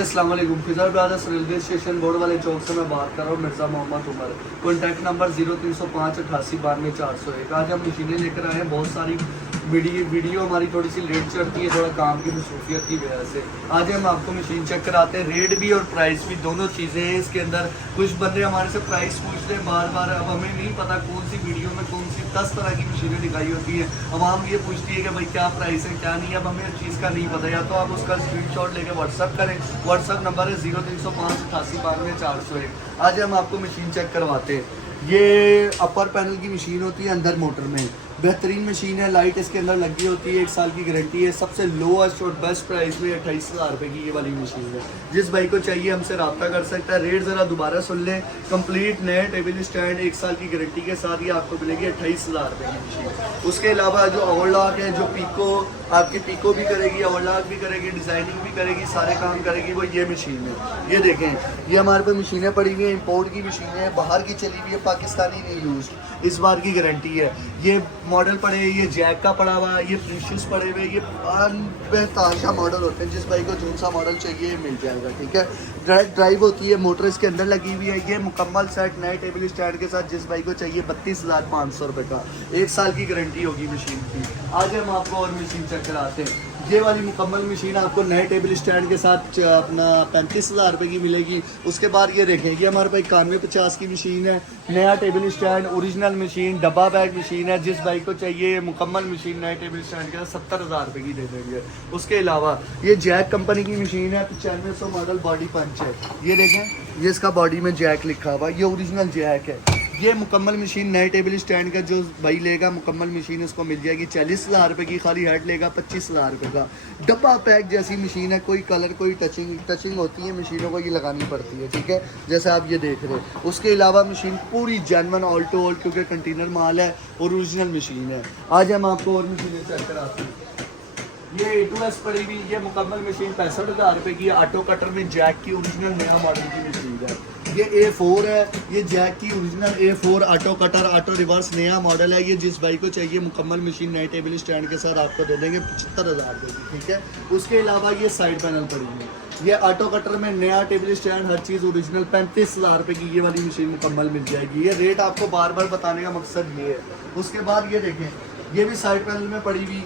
अस्सलाम वालेकुम। Fiza brothers railway station board वाले चौक से मैं बात कर रहा हूँ, मिर्ज़ा मोहम्मद उमर। Contact number 0305 88 92 401। आज हम मशीनें लेकर आए हैं बहुत सारी। वीडियो हमारी थोड़ी सी लेट चलती है, थोड़ा काम की मसरूफियत की वजह से। आज हम आपको मशीन चेक कराते हैं, रेट भी और प्राइस भी दोनों चीज़ें हैं इसके अंदर। कुछ बंदे हमारे से प्राइस पूछते हैं बार बार, अब हमें नहीं पता कौन सी वीडियो में कौन सी 10 तरह की मशीनें दिखाई होती है। आवाम ये पूछती है कि भाई क्या प्राइस है क्या नहीं है, अब हमें इस चीज़ का नहीं पता। या तो आप उसका स्क्रीनशॉट लेके व्हाट्सअप करें, व्हाट्सअप नंबर है 0305 88 92 401। आज हम आपको मशीन चेक करवाते हैं। ये अपर पैनल की मशीन होती है, अंदर मोटर में बेहतरीन मशीन है। लाइट इसके अंदर लगी होती है, 1 साल की गारंटी है। सबसे लोएस्ट और बेस्ट प्राइस में 28,000 रुपये की ये वाली मशीन है। जिस भाई को चाहिए हमसे रब्ता कर सकता है। रेट ज़रा दोबारा सुन लें, कंप्लीट नए टेबल स्टैंड 1 साल की गारंटी के साथ ये आपको मिलेगी 28,000 रुपये की मशीन। उसके अलावा जो ओवरलॉक है, जो पीको आपकी पीको भी करेगी, ओवरलॉक भी करेगी, डिज़ाइनिंग भी करेगी, सारे काम करेगी, वो ये मशीन है। ये देखें, ये हमारे पे मशीनें पड़ी हुई हैं, इंपोर्ट की मशीनें हैं, बाहर की चली हुई है, पाकिस्तानी नहीं यूज़, इस बार की गारंटी है। ये मॉडल पड़े, ये जैक का पड़ा हुआ, ये प्रीशियस पड़े हुए, ये बेताशा मॉडल होते हैं। जिस भाई को जो सा मॉडल चाहिए मिल जाएगा, ठीक है। डायरेक्ट ड्राइव होती है, मोटर इसके अंदर लगी हुई है। ये मुकम्मल सेट नए टेबल स्टैंड के साथ जिस भाई को चाहिए 32,500 रुपये का, 1 साल की गारंटी होगी मशीन की। आज हम आपको और मशीन चेक कराते हैं। ये वाली मुकम्मल मशीन आपको नए टेबल स्टैंड के साथ अपना 35,000 रुपये की मिलेगी। उसके बाद ये देखें, ये हमारे पास 9150 की मशीन है, नया टेबल स्टैंड, ओरिजिनल मशीन, डब्बा बैग मशीन है। जिस भाई को चाहिए मुकम्मल मशीन नए टेबल स्टैंड के साथ 70,000 रुपये की दे देंगे। उसके अलावा ये जैक कंपनी की मशीन है, 9500 मॉडल, बॉडी पंच है। ये देखें, ये इसका बॉडी में जैक लिखा हुआ, ये ओरिजिनल जैक है। ये मुकम्मल मशीन नए टेबल स्टैंड का जो भाई लेगा, मुकम्मल मशीन उसको मिल जाएगी 40,000 रुपये की। खाली हेड लेगा 25,000 रुपये का। डब्बा पैक जैसी मशीन है, कोई कलर कोई टचिंग होती है मशीनों को, ये लगानी पड़ती है, ठीक है, जैसे आप ये देख रहे हैं। उसके अलावा मशीन पूरी जेन्युइन ऑल टू ऑल, क्योंकि कंटेनर माल है, ओरिजिनल मशीन है। आज हम आपको और मशीनें चेक कराते हैं। ये A2S पड़ी हुई, ये मुकम्मल मशीन 65,000 रुपये की, ऑटो कटर में जैक की ओरिजिनल नया मॉडल की मशीन है। ये A4 है, ये जैक की original A4 auto cutter, auto reverse नया मॉडल है। ये जिस भाई को चाहिए मुकम्मल मशीन नए टेबल स्टैंड के साथ आपको दे देंगे 75,000 रुपये की, ठीक है। उसके अलावा ये साइड पैनल पड़ी हुई है, ये ऑटो कटर में नया टेबल स्टैंड, हर चीज़ ओरिजिनल, 35,000 रुपये की ये वाली मशीन मुकम्मल मिल जाएगी। ये रेट आपको बार बार बताने का मकसद ये है। उसके बाद ये देखें, ये भी साइड पैनल में पड़ी हुई,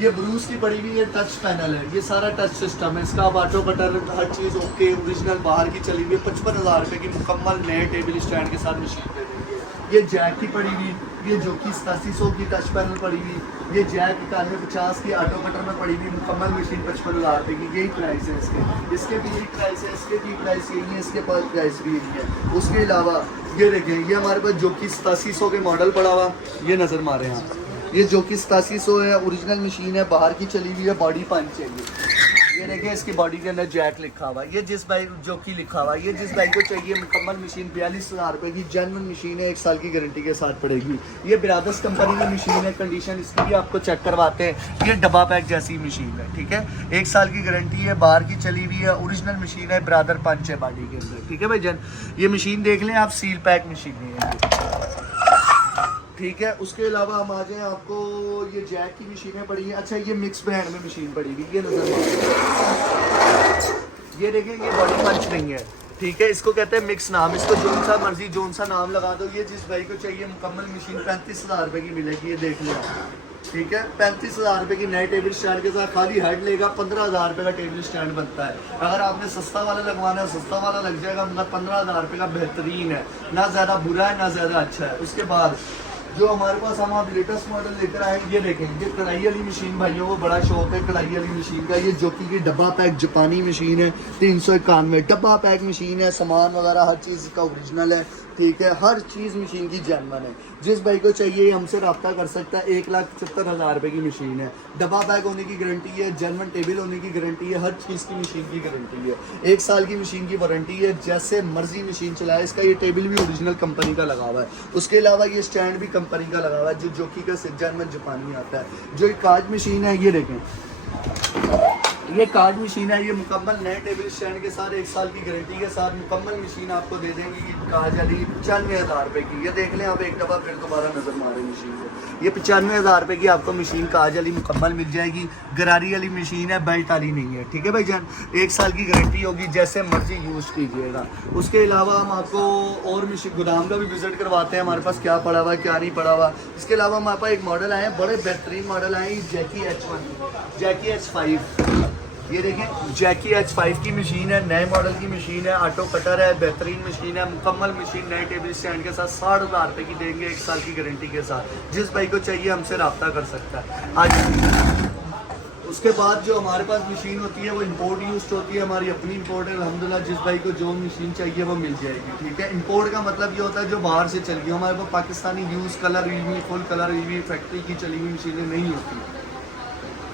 ये ब्रूस की पड़ी हुई, ये टच पैनल है, ये सारा टच सिस्टम है इसका। अब ऑटो कटर हर चीज़ ओके, ओरिजिनल, बाहर की चली हुई, 55,000 रुपये की मुकम्मल नए टेबल स्टैंड के साथ मशीन दे देंगे। ये जैक की पड़ी हुई, ये जो कि 8700 की टच पैनल पड़ी हुई, ये जैक 9150 की ऑटो कटर में पड़ी हुई मुकम्मल मशीन 55,000 रुपये की। यही प्राइस है इसके, इसके भी यही प्राइस है, इसके भी प्राइस यही है, इसके पास प्राइस भी यही है। उसके अलावा ये देखें, ये हमारे पास जो कि 8700 के मॉडल पड़ा हुआ, ये नज़र मारे हैं आप, ये जो कि 8700 है, ओरिजिनल मशीन है, बाहर की चली हुई है, बॉडी पंच चाहिए। ये देखिए, इसकी बॉडी के अंदर जैक लिखा हुआ, ये जिस भाई जो कि लिखा हुआ, ये जिस भाई को चाहिए मुकम्मल मशीन 42,000 रुपये की, जेन्युइन मशीन है, 1 साल की गारंटी के साथ पड़ेगी। ये ब्रदर्स कंपनी की मशीन है, कंडीशन इसकी भी आपको चेक करवाते हैं। ये डब्बा पैक जैसी मशीन है, ठीक है, 1 साल की गारंटी है, बाहर की चली हुई है, ओरिजिनल मशीन है, ब्रदर पंच है बॉडी के अंदर, ठीक है भाई जन। ये मशीन देख लें आप, सील पैक मशीन है, ठीक है। उसके अलावा हम आ जाएं, आपको ये जैक की मशीनें पड़ी हैं। अच्छा, ये मिक्स ब्रांड में मशीन पड़ी हुई, ये नजर, ये देखें, ये बॉडी पंच नहीं है, ठीक है, इसको कहते हैं मिक्स नाम, इसको जोन सा मर्जी जोन सा नाम लगा दो। ये जिस भाई को चाहिए मुकम्मल मशीन 35,000 रुपये की मिलेगी, ये देख लिया, ठीक है। 35,000 रुपये की नए टेबल स्टैंड के साथ, खाली हेड लेगा 15,000 रुपये का टेबल स्टैंड बनता है। अगर आपने सस्ता वाला लगवाना है, सस्ता वाला लग जाएगा, मगर 15,000 रुपये का बेहतरीन है, ना ज़्यादा बुरा है ना ज़्यादा अच्छा है। उसके बाद जो हमारे पास हम आप लेटेस्ट मॉडल लेकर आए, ये देखें, ये कढ़ाई वाली मशीन, भाइयों को बड़ा शौक है कढ़ाई वाली मशीन का। ये जो कि डब्बा पैक जापानी मशीन है, 391 डब्बा पैक मशीन है, सामान वगैरह हर चीज़ का ओरिजिनल है, ठीक है, हर चीज़ मशीन की जेन्युइन है। जिस भाई को चाहिए हमसे रब्ता कर सकता है। 1,70,000 रुपये की मशीन है, डब्बा बैग होने की गारंटी है, जेन्युइन टेबल होने की गारंटी है, हर चीज़ की मशीन की गारंटी है, 1 साल की मशीन की वारंटी है, जैसे मर्जी मशीन चलाए। इसका ये टेबल भी ओरिजिनल कंपनी का लगा हुआ है। उसके अलावा ये स्टैंड भी कंपनी का लगा हुआ है, जो कि का जेन्युइन जापानी आता है। जो एक काज मशीन है, ये देखें, ये कार्ड मशीन है, ये मुकम्मल नए टेबल स्टैंड के साथ 1 साल की गारंटी के साथ मुकम्मल मशीन आपको दे देंगे। ये कहा जाती है 95,000 रुपये की। ये देख लें आप एक दफ़ा, फिर दोबारा नज़र मारें मशीन को। ये 95,000 रुपये की आपको मशीन काज वाली मुकम्मल मिल जाएगी। गरारी वाली मशीन है, बेल्ट वाली नहीं है, ठीक है भाई जान। 1 साल की गारंटी होगी, जैसे मर्जी यूज़ कीजिएगा। उसके अलावा हम आपको और मशीन गोदाम का भी विजिट करवाते हैं, हमारे पास क्या पड़ा हुआ है क्या नहीं पड़ा हुआ। इसके अलावा हमारे पास एक मॉडल आए हैं, बड़े बेहतरीन मॉडल आए हैं, जैकी H1, जैकी H5। ये देखिए जैकी H5 की मशीन है, नए मॉडल की मशीन है, ऑटो कटर है, बेहतरीन मशीन है, मुकम्मल मशीन नए टेबल स्टैंड के साथ 60,000 रुपये की देंगे 1 साल की गारंटी के साथ। जिस भाई को चाहिए हमसे रब्ता कर सकता है आज। उसके बाद जो हमारे पास मशीन होती है वो इंपोर्ट यूज होती है, हमारी अपनी इंपोर्ट है अल्हम्दुलिल्लाह। जिस भाई को जो मशीन चाहिए वो मिल जाएगी, ठीक है। इंपोर्ट का मतलब ये होता है जो बाहर से चल गई। हमारे पास पाकिस्तानी यूज़ कलर हुई, फुल कलर हुई, फैक्ट्री की चली हुई मशीनें नहीं होती।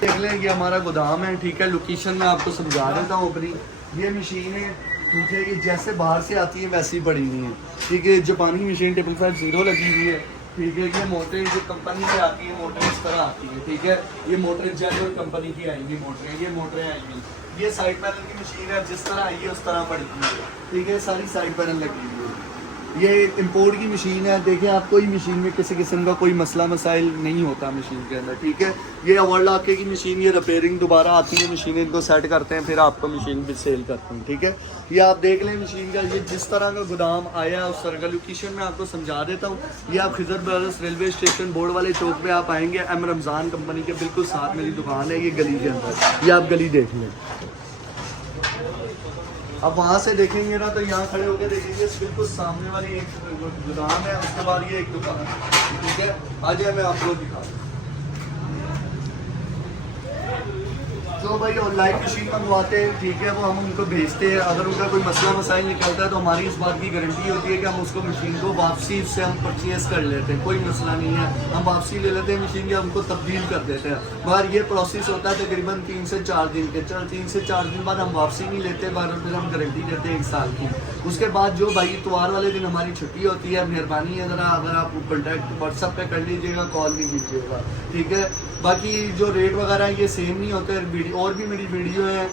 देख लें ये हमारा गोदाम है, ठीक है। लोकेशन मैं आपको समझा देता हूँ अपनी। ये मशीन है, ठीक है, ये जैसे बाहर से आती है वैसे ही पड़ी हुई है, ठीक है। जापानी मशीन 550 लगी हुई है, ठीक है। ये मोटरें जो कंपनी से आती है मोटरें इस तरह आती है, ठीक है। ये मोटरें जेट कंपनी की आएंगी मोटरें, ये मोटरें आएंगी। ये साइड पैनल की मशीन है, जिस तरह आई है उस तरह पड़ी हुई है, ठीक है। सारी साइड पैनल लगी हुई है। ये इंपोर्ट की मशीन है, देखिए आप कोई मशीन में किसी किस्म का कोई मसला मसाइल नहीं होता मशीन के अंदर, ठीक है। ये ओवरलॉक की मशीन, ये रिपेयरिंग दोबारा आती है मशीन, इनको सेट करते हैं फिर आपको मशीन भी सेल करते हैं, ठीक है। ये आप देख लें मशीन का, ये जिस तरह का गोदाम आया है उस तरह का। लोकेशन में आपको समझा देता हूँ। ये आप Khizar brothers railway station board वाले चौक पे आप आएंगे, एम रमज़ान कंपनी के बिल्कुल साथ मेरी दुकान है, ये गली के अंदर। ये आप गली देख लें। अब वहाँ से देखेंगे ना तो यहाँ खड़े होकर देखेंगे बिल्कुल सामने वाली एक गोदाम है, उसके बाद ये एक दुकान है, ठीक है। आज मैं आपको दिखा जो भाई ऑनलाइन मशीन मंगवाते हैं, ठीक है, वो हम उनको भेजते हैं। अगर उनका कोई मसला मसाइल निकलता है तो हमारी इस बात की गारंटी होती है कि हम उसको मशीन को वापसी से हम परचेज कर लेते हैं, कोई मसला नहीं है। हम वापसी ले लेते हैं मशीन, या हमको तब्दील कर देते हैं। मगर ये प्रोसेस होता है तकरीबन 3 से 4 दिन के। 3 से 4 दिन बाद हम वापसी नहीं लेते, बार फिर हम गारंटी देते हैं 1 साल की। उसके बाद जो भाई इतवार वाले दिन हमारी छुट्टी होती है, मेहरबानी है ज़रा अगर आप कॉन्टैक्ट व्हाट्सअप पे कर लीजिएगा, कॉल नहीं कीजिएगा, ठीक है। बाकी जो रेट वगैरह हैं ये सेम नहीं होते। वीडियो और भी मेरी वीडियो है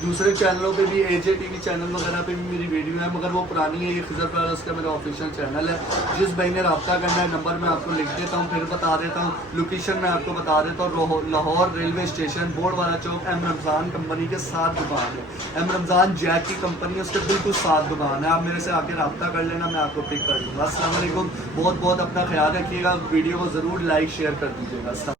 दूसरे चैनलों पे भी, AJ TV चैनल वगैरह पे भी मेरी वीडियो है, मगर वो पुरानी है। ये खिजर पर उसका मेरा ऑफिशियल चैनल है। जिस भाई ने रब्ता करना है नंबर मैं आपको लिख देता हूँ, फिर बता देता हूँ। लोकेशन मैं आपको बता देता हूँ, लाहौर रेलवे स्टेशन बोर्ड वाला चौक, एम रमज़ान कंपनी के साथ दुकान है। एम रमज़ान जैक की कंपनी है, उसके बिल्कुल साथ दुकान है। आप मेरे से आके रब्ता कर लेना, मैं आपको पिक कर दूँगा। अस्सलाम वालेकुम, बहुत बहुत अपना ख्याल रखिएगा। वीडियो को ज़रूर लाइक शेयर कर दीजिएगा।